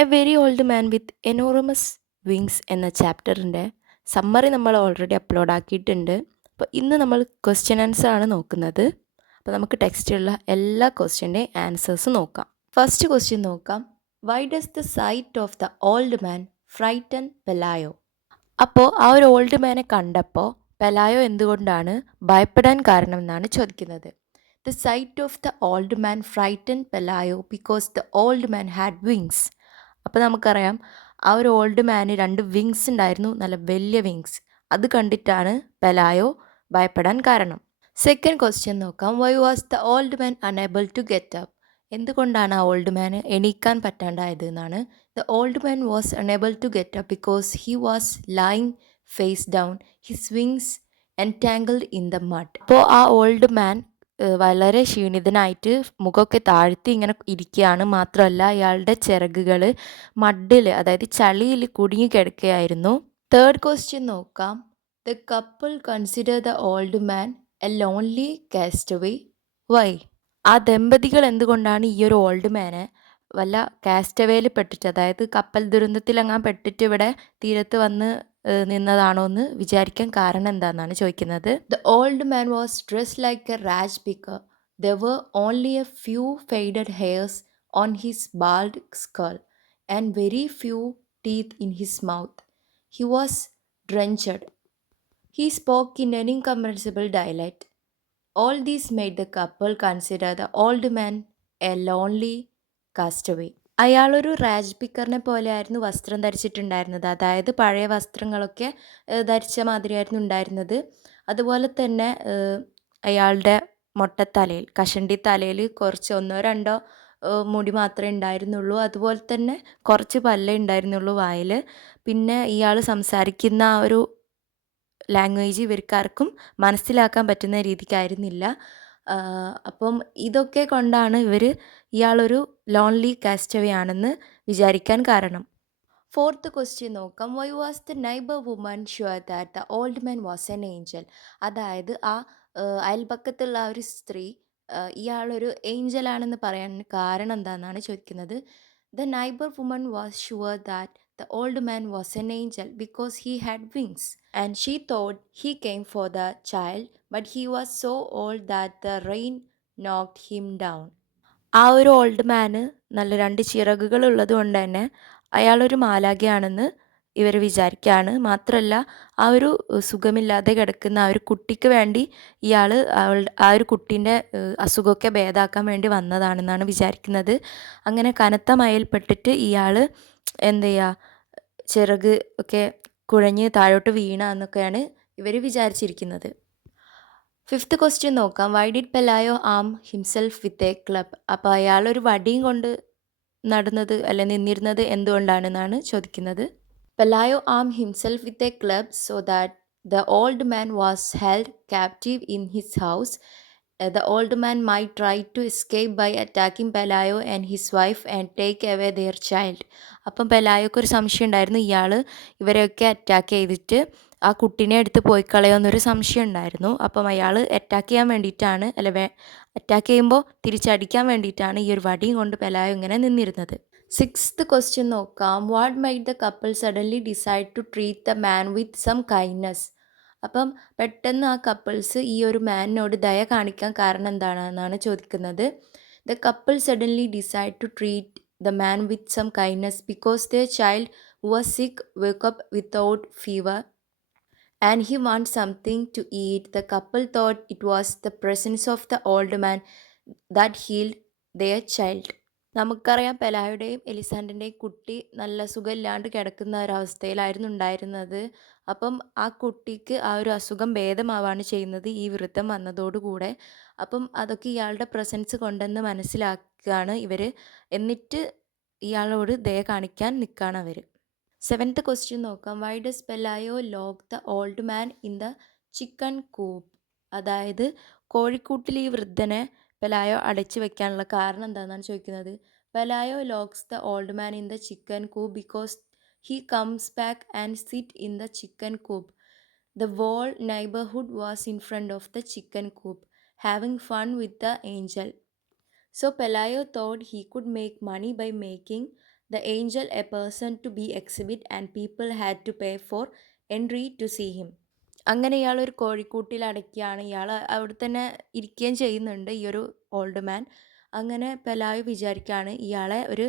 A very old man with enormous wings എന്ന ചാപ്റ്ററിൻ്റെ summary നമ്മൾ ഓൾറെഡി അപ്ലോഡ് ആക്കിയിട്ടുണ്ട്. അപ്പോൾ ഇന്ന് നമ്മൾ ക്വസ്റ്റ്യൻ ആൻസർ ആണ് നോക്കുന്നത്. അപ്പോൾ നമുക്ക് ടെക്സ്റ്റിലുള്ള എല്ലാ ക്വസ്റ്റ്യൻ്റെയും ആൻസേഴ്സ് നോക്കാം. ഫസ്റ്റ് ക്വസ്റ്റ്യൻ നോക്കാം. Why does the sight of the old man frighten Pelayo? അപ്പോൾ ആ ഒരു ഓൾഡ് മാനെ കണ്ടപ്പോൾ പെലായോ എന്തുകൊണ്ടാണ് ഭയപ്പെടാൻ കാരണം എന്നാണ് ചോദിക്കുന്നത്. The sight of the old man frighten Pelayo because the old man had wings. അപ്പോൾ നമുക്കറിയാം ആ ഒരു ഓൾഡ് മാന് 2 വിങ്സ് ഉണ്ടായിരുന്നു, നല്ല വലിയ വിങ്സ്. അത് കണ്ടിട്ടാണ് പെലായോ ഭയപ്പെടാൻ കാരണം. സെക്കൻഡ് ക്വസ്റ്റ്യൻ നോക്കാം. Why was the old man unable to get up? എന്തുകൊണ്ടാണ് ആ ഓൾഡ് മാന് എണീക്കാൻ പറ്റാണ്ടായത് എന്നാണ്. The old man was unable to get up because he was lying face down, his wings entangled in the mud. അപ്പോൾ ആ old man വളരെ ക്ഷീണിതനായിട്ട് മുഖമൊക്കെ താഴ്ത്തി ഇങ്ങനെ ഇരിക്കുകയാണ്. മാത്രമല്ല അയാളുടെ ചിറകുകൾ മഡിൽ, അതായത് ചളിയിൽ കുടുങ്ങി കിടക്കുകയായിരുന്നു. തേർഡ് ക്വസ്റ്റ്യൻ നോക്കാം. The couple consider the old man a lonely castaway. Why? ആ ദമ്പതികൾ എന്തുകൊണ്ടാണ് ഈ ഒരു ഓൾഡ് മാനെ വല്ല കാസ്റ്റവേയിൽ പെട്ടിട്ട്, അതായത് കപ്പൽ ദുരന്തത്തിലെങ്ങാൻ പെട്ടിട്ട് ഇവിടെ തീരത്ത് വന്ന് നിന്നതാണോ എന്ന് വിചാരിക്കാൻ കാരണം എന്താണെന്നാണ് ചോദിക്കുന്നത്. The old man was dressed like a rag picker. There were only a few faded hairs on his bald skull and very few teeth in his mouth. He was drenched. He spoke in an incomprehensible dialect. All these made the couple consider the old man a lonely castaway. അയാളൊരു റാജ് പിക്കറിനെ പോലെയായിരുന്നു വസ്ത്രം ധരിച്ചിട്ടുണ്ടായിരുന്നത്. അതായത് പഴയ വസ്ത്രങ്ങളൊക്കെ ധരിച്ച മാതിരിയായിരുന്നു ഉണ്ടായിരുന്നത്. അതുപോലെ തന്നെ അയാളുടെ മൊട്ടത്തലയിൽ, കഷണ്ടി തലയിൽ കുറച്ച് ഒന്നോ രണ്ടോ മുടി മാത്രമേ ഉണ്ടായിരുന്നുള്ളൂ. അതുപോലെ തന്നെ കുറച്ച് പല്ലേ ഉണ്ടായിരുന്നുള്ളൂ വായിൽ. പിന്നെ ഇയാൾ സംസാരിക്കുന്ന ആ ഒരു ലാംഗ്വേജ് ഇവർക്കാർക്കും മനസ്സിലാക്കാൻ പറ്റുന്ന രീതിക്കായിരുന്നില്ല. അപ്പം ഇതൊക്കെ കൊണ്ടാണ് ഇയാളൊരു ലോൺലി കാസ്റ്റവേ ആണെന്ന് വിചാരിക്കാൻ കാരണം. ഫോർത്ത് ക്വസ്റ്റ്യൻ നോക്കാം. Why was the neighbour woman sure that the old man was an angel? അതായത് ആ അയൽപക്കത്തുള്ള ആ ഒരു സ്ത്രീ ഇയാളൊരു ഏഞ്ചലാണെന്ന് പറയാൻ കാരണം എന്താണെന്നാണ് ചോദിക്കുന്നത്. The neighbour woman was sure that the old man was an angel because he had wings, and she thought he came for the child, but he was so old that the rain knocked him down. ആ ഒരു old മാന് നല്ല 2 ചിറകുകൾ ഉള്ളത് കൊണ്ട് തന്നെ അയാളൊരു മാലാഖയാണെന്ന് ഇവർ വിചാരിക്കുകയാണ്. മാത്രമല്ല ആ ഒരു സുഖമില്ലാതെ കിടക്കുന്ന ആ ഒരു കുട്ടിക്ക് വേണ്ടി ഇയാൾ ആ ഒരു കുട്ടീൻ്റെ അസുഖമൊക്കെ ഭേദമാക്കാൻ വേണ്ടി വന്നതാണെന്നാണ് വിചാരിക്കുന്നത്. അങ്ങനെ കനത്ത മഴയിൽപ്പെട്ടിട്ട് ഇയാൾ എന്ത് ചെയ്യുക, ചിറക് ഒക്കെ കുഴഞ്ഞ് താഴോട്ട് വീണ എന്നൊക്കെയാണ് ഇവർ വിചാരിച്ചിരിക്കുന്നത്. ഫിഫ്ത്ത് ക്വസ്റ്റ്യൻ നോക്കാം. Why did Pelayo arm himself with a club? അപ്പോൾ അയാളൊരു വടിയും കൊണ്ട് നടന്നത് അല്ലെ നിന്നിരുന്നത് എന്തുകൊണ്ടാണെന്നാണ് ചോദിക്കുന്നത്. Pelayo arm himself with a club so that the old man was held captive in his house. The old man might try to escape by attacking Pelayo and his wife and take away their child. അപ്പം പെലായോക്ക് ഒരു സംശയം ഉണ്ടായിരുന്നു, ഇയാൾ ഇവരെയൊക്കെ attack ചെയ്തിട്ട് ആ കുട്ടീനെ എടുത്ത് പോയി കളയുമെന്നൊരു സംശയം ഉണ്ടായിരുന്നു. അപ്പം അയാൾ അറ്റാക്ക് ചെയ്യാൻ വേണ്ടിയിട്ടാണ്, അറ്റാക്ക് ചെയ്യുമ്പോൾ തിരിച്ചടിക്കാൻ വേണ്ടിയിട്ടാണ് ഈ ഒരു വടിയും കൊണ്ട് പെലായോ ഇങ്ങനെ നിന്നിരുന്നത്. സിക്സ്ത് ക്വസ്റ്റ്യൻ നോക്കാം. What made the couple suddenly decide to treat the man with some kindness? അപ്പം പെട്ടെന്ന് ആ കപ്പിൾസ് ഈ ഒരു മാനിനോട് ദയ കാണിക്കാൻ കാരണം എന്താണെന്നാണ് ചോദിക്കുന്നത്. The couple suddenly decide to treat the man with some kindness because the child was sick wake up without fever and he want something to eat. The couple thought it was the presence of the old man that healed their child. നമുക്കറിയാം പെലായുടെയും എലിസാൻഡറിൻ്റെയും കുട്ടി നല്ല സുഖമില്ലാണ്ട് കിടക്കുന്ന ഒരവസ്ഥയിലായിരുന്നു ഉണ്ടായിരുന്നത്. അപ്പം ആ കുട്ടിക്ക് ആ ഒരു അസുഖം ഭേദമാവാണ് ചെയ്യുന്നത് ഈ വൃദ്ധം വന്നതോടുകൂടെ. അപ്പം അതൊക്കെ ഇയാളുടെ പ്രസൻസ് കൊണ്ടെന്ന് മനസ്സിലാക്കുകയാണ് ഇവർ. എന്നിട്ട് ഇയാളോട് ദയ കാണിക്കാൻ നിൽക്കുകയാണ് അവർ. സെവൻത്ത് ക്വസ്റ്റ്യൻ നോക്കാം. Why does Pelayo lock the old man in the chicken coop? അതായത് കോഴിക്കൂട്ടിൽ ഈ വൃദ്ധനെ പെലായോ അടച്ചു വെക്കാനുള്ള കാരണം എന്താണെന്നാണ് ചോദിക്കുന്നത്. Pelayo locks the old man in the chicken coop because he comes back and sit in the chicken coop. The whole neighbourhood was in front of the chicken coop having fun with the angel. So Pelayo thought he could make money by making the angel a person to be exhibit and people had to pay for entry to see him. അങ്ങനെ ഇയാൾ ഒരു കോഴിക്കൂട്ടിൽ അടയ്ക്കുകയാണ്. ഇയാൾ അവിടെ തന്നെ ഇരിക്കുകയും ചെയ്യുന്നുണ്ട്, ഈ ഒരു ഓൾഡ് മാൻ. അങ്ങനെ പെലായോ വിചാരിക്കുകയാണ് ഇയാളെ ഒരു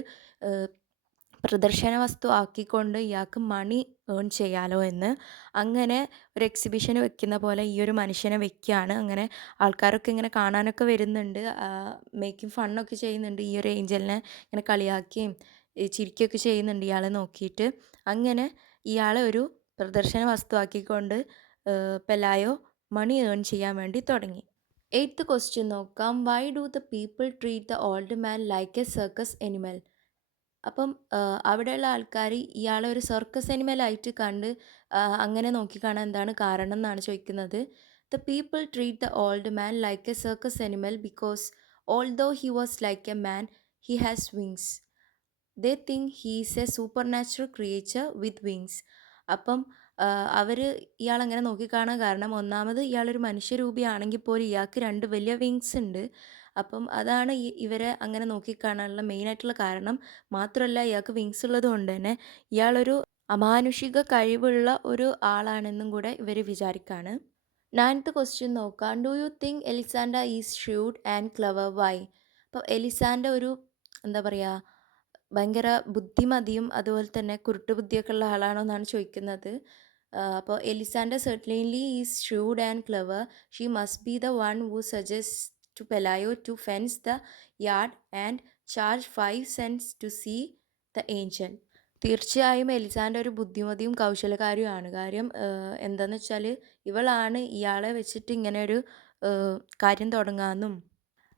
പ്രദർശന വസ്തു ആക്കിക്കൊണ്ട് ഇയാൾക്ക് മണി ഏൺ ചെയ്യാലോ എന്ന്. അങ്ങനെ ഒരു എക്സിബിഷൻ വെക്കുന്ന പോലെ ഈ ഒരു മനുഷ്യനെ വെക്കുകയാണ്. അങ്ങനെ ആൾക്കാരൊക്കെ ഇങ്ങനെ കാണാനൊക്കെ വരുന്നുണ്ട്, മേക്കിംഗ് ഫണ്ണൊക്കെ ചെയ്യുന്നുണ്ട്, ഈ ഒരു ഏഞ്ചലിനെ ഇങ്ങനെ കളിയാക്കുകയും ചിരിക്കുകയൊക്കെ ചെയ്യുന്നുണ്ട് ഇയാളെ നോക്കിയിട്ട്. അങ്ങനെ ഇയാളെ ഒരു പ്രദർശന വസ്തു ആക്കിക്കൊണ്ട് പെലായോ മണി ഏൺ ചെയ്യാൻ വേണ്ടി തുടങ്ങി. 8th ക്വസ്റ്റ്യൻ നോക്കാം. Why do the people treat the old man like A circus animal? അപ്പം അവിടെയുള്ള ആൾക്കാർ ഇയാളെ ഒരു സർക്കസ് അനിമലായിട്ട് കണ്ട് അങ്ങനെ നോക്കിക്കാണാൻ എന്താണ് കാരണം എന്നാണ് ചോദിക്കുന്നത്. The people treat the old man like A circus animal because although he was like a man he has wings. They think he is A super natural creature with wings. അപ്പം അവർ ഇയാളങ്ങനെ നോക്കിക്കാണാൻ കാരണം, ഒന്നാമത് ഇയാളൊരു മനുഷ്യരൂപിയാണെങ്കിൽ പോലും ഇയാൾക്ക് 2 വലിയ വിങ്സ് ഉണ്ട്. അപ്പം അതാണ് ഇവരെ അങ്ങനെ നോക്കിക്കാണാനുള്ള മെയിനായിട്ടുള്ള കാരണം. മാത്രമല്ല ഇയാൾക്ക് വിങ്സ് ഉള്ളത് കൊണ്ട് തന്നെ ഇയാളൊരു അമാനുഷിക കഴിവുള്ള ഒരു ആളാണെന്നും കൂടെ ഇവർ വിചാരിക്കുകയാണ്. 9th ക്വസ്റ്റ്യൻ നോക്കാം. Do you think Elisenda is shrewd and clever why? അപ്പോൾ എലിസാൻഡ ഒരു എന്താ പറയുക, ഭയങ്കര ബുദ്ധിമതിയും അതുപോലെ തന്നെ കുരുട്ടുബുദ്ധിയൊക്കെ ഉള്ള ആളാണോ എന്നാണ് ചോദിക്കുന്നത്. അപ്പോൾ Elisenda certainly is shrewd and clever. She must be the one who suggest to Pelayo to fence the yard and charge 5 cents to see the angel. തീർച്ചയായും എലിസാൻഡർ ഒരു ബുദ്ധിമതിയും കൗശലക്കാരിയുമാണ്. കാര്യം എന്താണെന്ന് വെച്ചാൽ ഇവളാണ് ഇയാളെ വെച്ചിട്ട് ഇങ്ങനെ ഒരു കാര്യം തുടങ്ങാമെന്നും,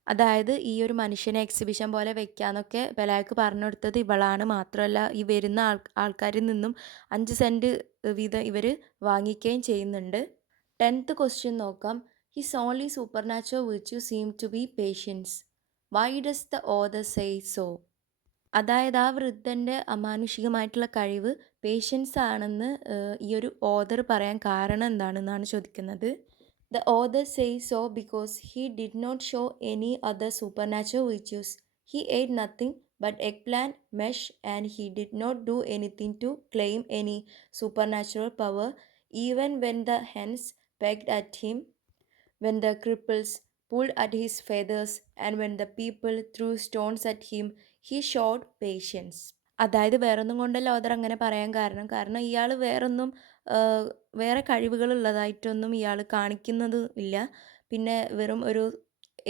അതായത് ഈ ഒരു മനുഷ്യനെ എക്സിബിഷൻ പോലെ വെക്കാന്നൊക്കെ പെലായ്ക്ക് പറഞ്ഞു കൊടുത്തത് ഇവളാണ്. മാത്രമല്ല ഈ വരുന്ന ആൾക്കാരിൽ നിന്നും 5 സെൻറ്റ് വീതം ഇവർ വാങ്ങിക്കുകയും ചെയ്യുന്നുണ്ട്. 10th ക്വസ്റ്റ്യൻ നോക്കാം. His only supernatural virtue seem to be patience. Why does the author say so? അതായത് ആ വൃദ്ധൻ്റെ അമാനുഷികമായിട്ടുള്ള കഴിവ് പേഷ്യൻസ് ആണെന്ന് ഈ ഒരു ഓതർ പറയാൻ കാരണം എന്താണെന്നാണ് ചോദിക്കുന്നത്. The author says so because he did not show any other supernatural virtues. He ate nothing but eggplant, mesh, and he did not do anything to claim any supernatural power, even when the hens pecked at him, when the cripples pulled at his feathers, and when the people threw stones at him, he showed patience. അതായത് വേറൊന്നും കൊണ്ടല്ല author അങ്ങനെ പറയാൻ കാരണം ഇയാൾ വേറെ കഴിവുകളുള്ളതായിട്ടൊന്നും ഇയാൾ കാണിക്കുന്നതും ഇല്ല. പിന്നെ വെറും ഒരു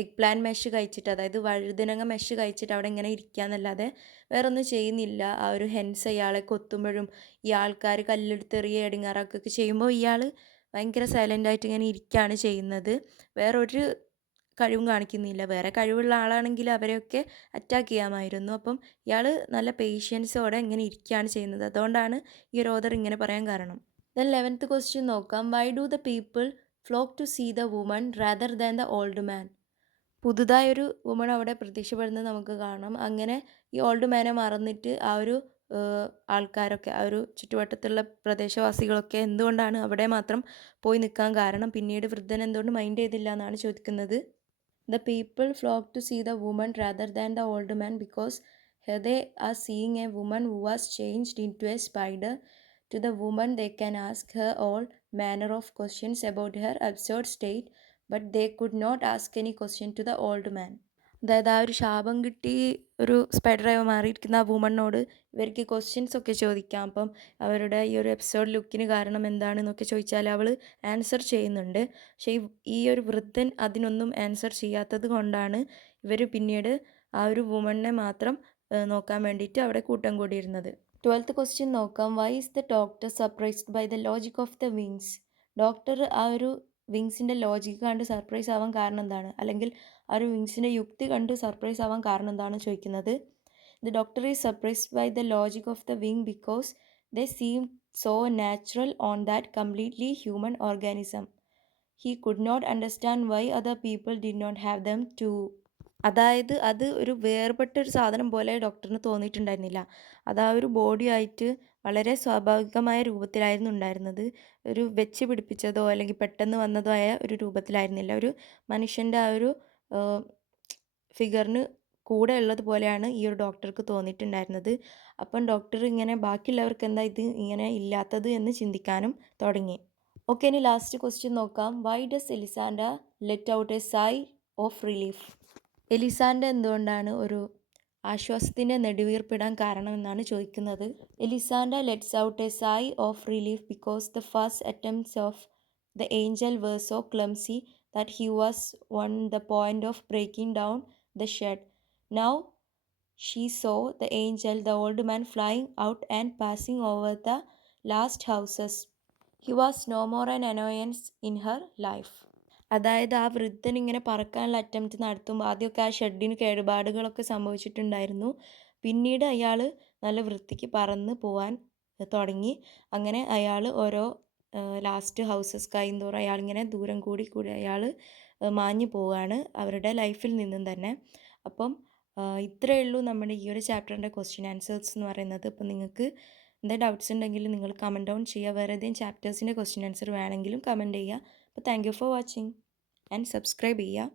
എഗ് പ്ലാൻ മെഷ് കഴിച്ചിട്ട്, അതായത് വഴുതനങ്ങ മെഷ് കഴിച്ചിട്ട് അവിടെ ഇങ്ങനെ ഇരിക്കുക എന്നല്ലാതെ വേറൊന്നും ചെയ്യുന്നില്ല. ആ ഒരു ഹെൻസ് ഇയാളെ കൊത്തുമ്പോഴും ഈ ആൾക്കാർ കല്ലെടുത്തെറിയ ഇടങ്ങാറാക്കുകയൊക്കെ ചെയ്യുമ്പോൾ ഇയാൾ ഭയങ്കര സൈലൻ്റായിട്ട് ഇങ്ങനെ ഇരിക്കുകയാണ് ചെയ്യുന്നത്. വേറൊരു കഴിവും കാണിക്കുന്നില്ല. വേറെ കഴിവുള്ള ആളാണെങ്കിൽ അവരെയൊക്കെ അറ്റാക്ക് ചെയ്യാമായിരുന്നു. അപ്പം ഇയാൾ നല്ല പേഷ്യൻസോടെ ഇങ്ങനെ ഇരിക്കുകയാണ് ചെയ്യുന്നത്. അതുകൊണ്ടാണ് ഈ ഒരു ഓതർ ഇങ്ങനെ പറയാൻ കാരണം. ദെൻ 11th ക്വസ്റ്റ്യൻ നോക്കാം. Why do the people flock to see the woman rather than the old man? പുതുതായൊരു വുമൺ അവിടെ പ്രത്യക്ഷപ്പെടുന്നത് നമുക്ക് കാണാം. അങ്ങനെ ഈ ഓൾഡ് മാനെ മറന്നിട്ട് ആ ഒരു ആൾക്കാരൊക്കെ, ആ ഒരു ചുറ്റുവട്ടത്തുള്ള പ്രദേശവാസികളൊക്കെ എന്തുകൊണ്ടാണ് അവിടെ മാത്രം പോയി നിൽക്കാൻ കാരണം? പിന്നീട് വൃദ്ധൻ എന്തുകൊണ്ട് മൈൻഡ് ചെയ്തില്ല എന്നാണ് ചോദിക്കുന്നത്. The people flock to see the woman rather than the old man because here they are seeing a woman who was changed into a spider. To the woman they can ask her all manner of questions about her absurd state, but they could not ask any question to the old man. അതായത് ആ ഒരു ശാപം കിട്ടി ഒരു സ്പൈഡറായി മാറിയിരിക്കുന്ന ആ വുമണിനോട് ഇവർക്ക് questions ഒക്കെ ചോദിക്കാം. അപ്പം അവരുടെ ഈ ഒരു എപ്പിസോഡ് ലുക്കിന് കാരണം എന്താണെന്നൊക്കെ ചോദിച്ചാൽ അവൾ ആൻസർ ചെയ്യുന്നുണ്ട്. പക്ഷേ ഈ ഒരു വൃദ്ധൻ അതിനൊന്നും ആൻസർ ചെയ്യാത്തത് കൊണ്ടാണ് ഇവർ പിന്നീട് ആ ഒരു വുമണിനെ മാത്രം നോക്കാൻ വേണ്ടിയിട്ട് അവിടെ കൂട്ടം കൂടിയിരുന്നത്. 12th ക്വസ്റ്റ്യൻ നോക്കാം. Why is the doctor surprised by the logic of the wings? Doctor ആ ഒരു വിങ്സിൻ്റെ ലോജിക്ക് കണ്ട് സർപ്രൈസ് ആവാൻ കാരണം എന്താണ്? അല്ലെങ്കിൽ ആ ഒരു വിങ്സിൻ്റെ യുക്തി കണ്ട് സർപ്രൈസ് ആവാൻ കാരണം എന്താണ് ചോദിക്കുന്നത്. The doctor is surprised by the logic of the wing because they seem so natural on that completely human organism. He could not understand why other people did not have them too. അതായത് അത് ഒരു വേർപെട്ടൊരു സാധനം പോലെ ഡോക്ടറിന് തോന്നിയിട്ടുണ്ടായിരുന്നില്ല. അത് ആ ഒരു body ആയിട്ട് വളരെ സ്വാഭാവികമായ രൂപത്തിലായിരുന്നു ഉണ്ടായിരുന്നത്. ഒരു വെച്ച് പിടിപ്പിച്ചതോ അല്ലെങ്കിൽ പെട്ടെന്ന് വന്നതോ ആയ ഒരു രൂപത്തിലായിരുന്നില്ല. ഒരു മനുഷ്യൻ്റെ ആ ഒരു ഫിഗറിന് കൂടെ ഉള്ളതുപോലെയാണ് ഈ ഒരു ഡോക്ടർക്ക് തോന്നിയിട്ടുണ്ടായിരുന്നത്. അപ്പം ഡോക്ടർ ഇങ്ങനെ ബാക്കിയുള്ളവർക്ക് എന്താ ഇത് ഇങ്ങനെ ഇല്ലാത്തത് എന്ന് ചിന്തിക്കാനും തുടങ്ങി. ഓക്കെ, ഇനി ലാസ്റ്റ് ക്വസ്റ്റ്യൻ നോക്കാം. Why does Elisenda let out a sigh of relief? Elisenda എന്തുകൊണ്ടാണ് ഒരു ആശ്വാസത്തിൻ്റെ നെടുവീർപ്പിടാൻ കാരണമെന്നാണ് ചോദിക്കുന്നത്. Elisenda lets out a sigh of relief because the first attempts of the angel were so clumsy that he was on the point of breaking down the shed. Now she saw the angel, the old man, flying out and passing over the last houses. He was no more an annoyance in her life. അതായത് ആ വൃദ്ധൻ ഇങ്ങനെ പറക്കാനുള്ള attempt നടത്തുമ്പോൾ ആദ്യമൊക്കെ ആ ഷെഡിന് കേടുപാടുകളൊക്കെ സംഭവിച്ചിട്ടുണ്ടായിരുന്നു. പിന്നീട് അയാൾ നല്ല വൃത്തിക്ക് പറന്ന് പോവാൻ തുടങ്ങി. അങ്ങനെ അയാൾ ഓരോ ലാസ്റ്റ് ഹൗസസ് കഴിയുന്തോറും അയാളിങ്ങനെ ദൂരം കൂടി അയാൾ മാഞ്ഞു പോവുകയാണ് അവരുടെ ലൈഫിൽ നിന്നും തന്നെ. അപ്പം ഇത്രയേ ഉള്ളൂ നമ്മുടെ ഈ ഒരു ചാപ്റ്ററിൻ്റെ ക്വസ്റ്റ്യൻ ആൻസേഴ്സ് എന്ന് പറയുന്നത്. അപ്പം നിങ്ങൾക്ക് എന്താ ഡൗട്ട്സ് ഉണ്ടെങ്കിൽ നിങ്ങൾ കമൻറ്റ് ഡൗൺ ചെയ്യുക. വേറെ ഏതെങ്കിലും ചാപ്റ്റേഴ്സിൻ്റെ ക്വസ്റ്റ്യൻ ആൻസർ വേണമെങ്കിലും കമൻറ്റ് ചെയ്യുക. അപ്പോൾ thank you for watching and subscribe ചെയ്യുക.